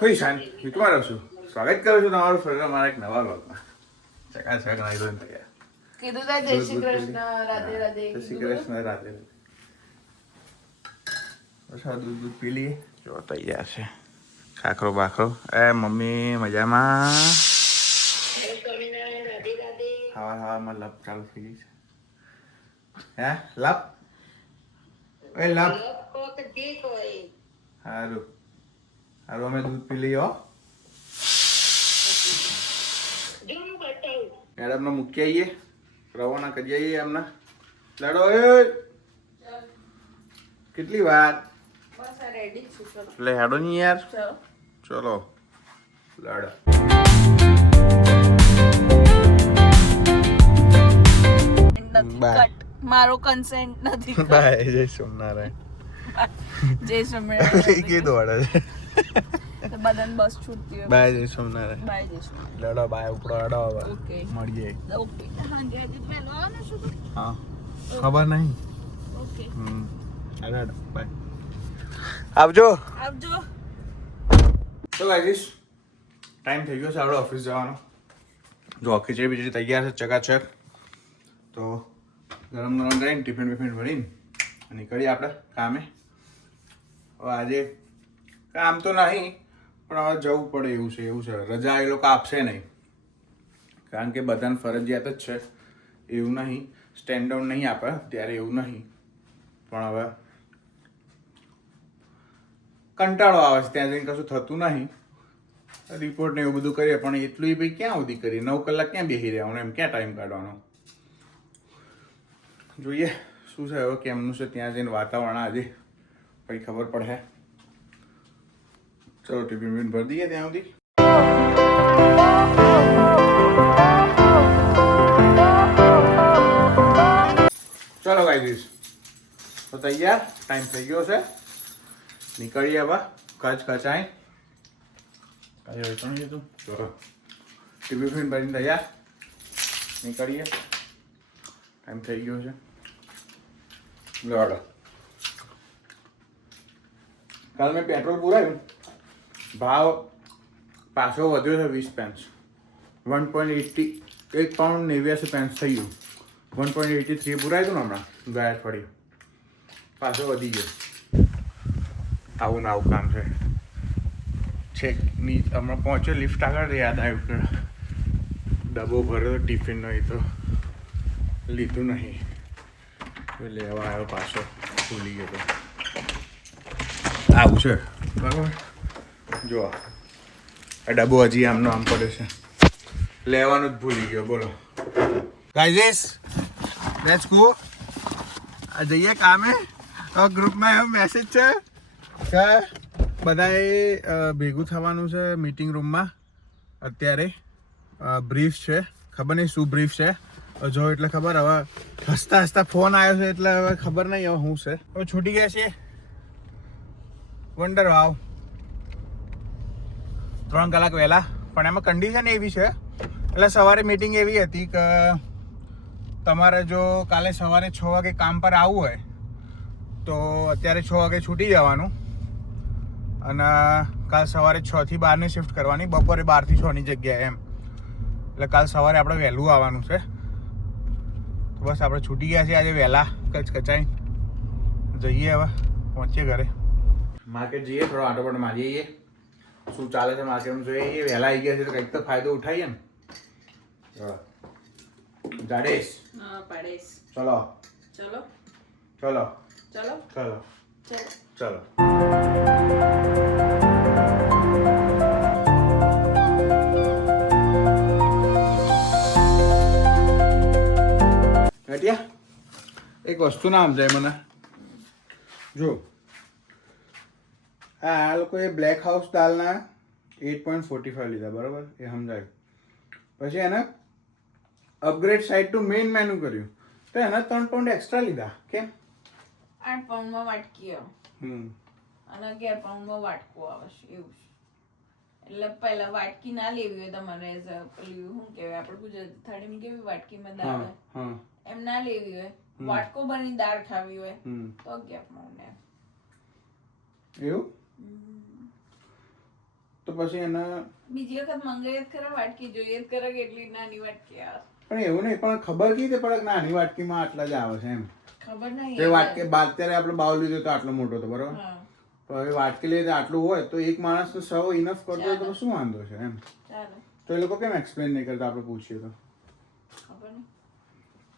હોય શાંત વિકમારો છું. સ્વાગત કરું છું તમારું ફરી અમારા એક નવા વ્લોગમાં. ચકાચક નાઈ ધોઈને તૈયાર. કીધું તા જય શ્રી કૃષ્ણ રાધે રાધે. જય શ્રી કૃષ્ણ રાધે રાધે. બસ આ દૂધ પી લઈએ. જો તૈયાર છે ખાખરો બાખરો. એ મમ્મી મજામાં? હવામાં લપ ચાલુ થઈ ગઈ છે. હે લપ એ લપ સારું સારું અમે દૂધ પી લઈએ હો. મેડમને મૂકી આવીએ, રવાના કરી આવીએ એમને. લડો એ કેટલી વાર બસ આ રેડી છું. ચલો એટલે હેડો નહીં યાર. ચલો ચલો લડો. કટ મારો કન્સેન્ટ નથી. બાય જય સોમનારાયણ. જય સ્વામિનારાયણ કીધું વડે છે. તો બધાને બસ છૂટતી હોય. બાય જય સોમનારાયણ. બાય જય સ્વામિનારાયણ. લડો બાય ઉપડો હેડો હવે ઓકે મળીએ. ઓકે હાંજે આજે પહેલો આવવાનો છું તો હા ખબર નહીં. ઓકે હેડો હેડો બાય. આવજો. આવજો. તો ગાઈસ ટાઈમ થઈ ગયો છે આપણે ઓફિસ જવાનો. જો ખીચડી બીજડી તૈયાર છે ચકાચક. તો ગરમ ગરમ કરીને ટિફિન બિફિન ભરીને નીકળીએ આપણે કામે. હવે આજે કામ તો નહીં પણ હવે જવું પડે એવું છે. રજા એ લોકો આપશે નહીં કારણ કે બધાને ફરજિયાત જ છે. એવું નહીં સ્ટેન્ડ ડાઉન નહીં આપે ત્યારે એવું નહીં પણ હવે કંટાળો આવે છે ત્યાં જઈને કશું થતું નહીં. રિપોર્ટ ને એવું બધું કરીએ પણ એટલું એ ભાઈ ક્યાં સુધી કરીએ? 9 કલાક ક્યાં બેસી રહેવાનું? એમ ક્યાં ટાઈમ કાઢવાનો? જોઈએ શું છે હવે કેમનું છે ત્યાં જઈને વાતાવરણ આજે કંઈ ખબર પડે. ચલો ટિફિન બિફિન ભરી દઈએ ત્યાં સુધી. ચલો ગાઈસ તો તૈયાર ટાઈમ થઈ ગયો છે નીકળીએ હવે. કચ કચાઈ કાંઈ હોય તો નહીં તું. ચલો ટિફિન બિફિન ભરીને તૈયાર નીકળીએ. ટાઈમ થઈ ગયો છે. લડો. કાલ મેં પેટ્રોલ પુરાવ્યું, ભાવ પાછો વધ્યો છે 20 પેન્સ. 1.80 £1.89 થઈ ગયું. 1.83 પુરાયું હતું ને હમણાં ગયા અઠવાડિયે, પાછો વધી ગયો. આવું ને આવું કામ છે. છેક હમણાં પહોંચ્યો લિફ્ટ આગળ યાદ આવ્યું કે ડબ્બો ભર્યો ટિફિનનો એ તો લીધું નહીં. લેવા આવ્યો પાછો ભૂલી ગયો તો. આવું છે બરાબર. જો આ ડબ્બો હજી આમનો આમ પડે છે, લેવાનું જ ભૂલી ગયો. બોલો ગાઈઝ લેટ્સ ગો. આ જઈએ કામે. ગ્રુપમાં એવો મેસેજ છે કે બધાએ ભેગું થવાનું છે મીટિંગ રૂમમાં. અત્યારે બ્રીફ છે, ખબર નહીં શું બ્રીફ છે. જો એટલે ખબર. હવે હસતા હસતા ફોન આવ્યો છે એટલે હવે ખબર નહીં હવે શું છે. હવે છૂટી ગયા છીએ વંડર વાવ 3 કલાક વહેલા. પણ એમાં કન્ડિશન એવી છે એટલે સવારે મીટિંગ એવી હતી કે તમારે જો કાલે સવારે 6 વાગે કામ પર આવવું હોય તો અત્યારે 6 વાગે છૂટી જવાનું અને કાલ સવારે 6 થી 12ની શિફ્ટ કરવાની, બપોરે 12 થી 6ની જગ્યાએ એમ. એટલે કાલ સવારે આપણે વહેલું આવવાનું છે. તો બસ આપણે છૂટી ગયા છીએ આજે વહેલા કચકચાઈ. જઈએ હવે પહોંચીએ ઘરે. માર્કેટ જઈએ, થોડો આટો પાટો મારી આવીએ. શું ચાલે છે માર્કેટમાં જોઈએ. વહેલા આવી ગયા છે તો કંઈક તો ફાયદો ઉઠાવીએ ને. જાડેશ પાડેશ. ચલો ચલો ચલો ચલો ચલો ચલો. ચલો. ઘટિયા એક વસ્તુ ના સમજાય મને. જો આ લોકોએ બ્લેક હાઉસ દાલના 8.45 લીધા બરાબર, એ સમજાય. પછી એને upgrade side to main menu કર્યું તો એના 3 પાઉન્ડ એક્સ્ટ્રા લીધા. કેમ? 8 પાઉન્ડમાં વાટકી આવે અને 11 પાઉન્ડમાં વાટકો આવે છે એવું છે. એટલે પહેલા વાટકી ના લેવી હોય તમારે પેલું શું કહેવાય આપણે ગુજરાતી થાળીમાં કેવી વાટકીમાં દાળ હોય એમ ના લેવી હોય, વાટકો બની દાળ ખાવી હોય તો 11 પાઉન્ડ. એવું તો પછી એને બીજી વખત મંગાવીએ જ ખરા વાટકી, જોઈએ જ ખરા કેટલી નાની વાટકી આવે. પણ એવું નહીં, પણ ખબર કેવી રીતે પડે કે નાની વાટકીમાં આટલા જ આવે છે એમ? ખબર નહીં. જે વાટકી અત્યારે આપણે બાઉલ લીધો તો આટલો મોટો હતો, બરોબર? હા. તો હવે વાટકી લઈએ તો આટલું હોય તો એક માણસને સૌ ઇનફ કરતો હોય તો શું વાંધો છે એમ? ચાલો. તો એ લોકો કેમ એક્સપ્લેન નહીં કરતા આપણે પૂછીએ તો? ખબર નહીં.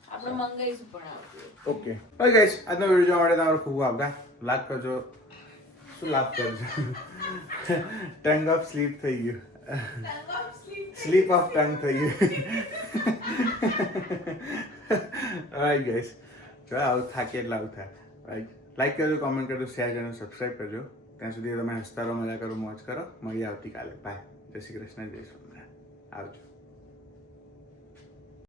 આપણે મંગાવીશું પણ આવશે. ઓકે ઓકે ગાઈસ, આજનો વિડીયો જોવા માટે તમારો ખૂબ આભાર. લાઈક કરજો. શું લાભ કરજો? ટંગ ઓફ સ્લીપ થઈ ગયું. સ્લીપ ઓફ ટંગ થઈ ગયું. રાઈટ ગાઈસ, જો આવું થાકી એટલે આવું થાય. રાઈટ, લાઈક કરજો, કોમેન્ટ કરજો, શેર કરજો, સબસ્ક્રાઈબ કરજો. ત્યાં સુધી તમે હસતા રહો, મજા કરો, મોજ કરો. મળીએ આવતીકાલે. બાય. જય શ્રી કૃષ્ણ, જય સ્વામિનારાયણ. આવજો.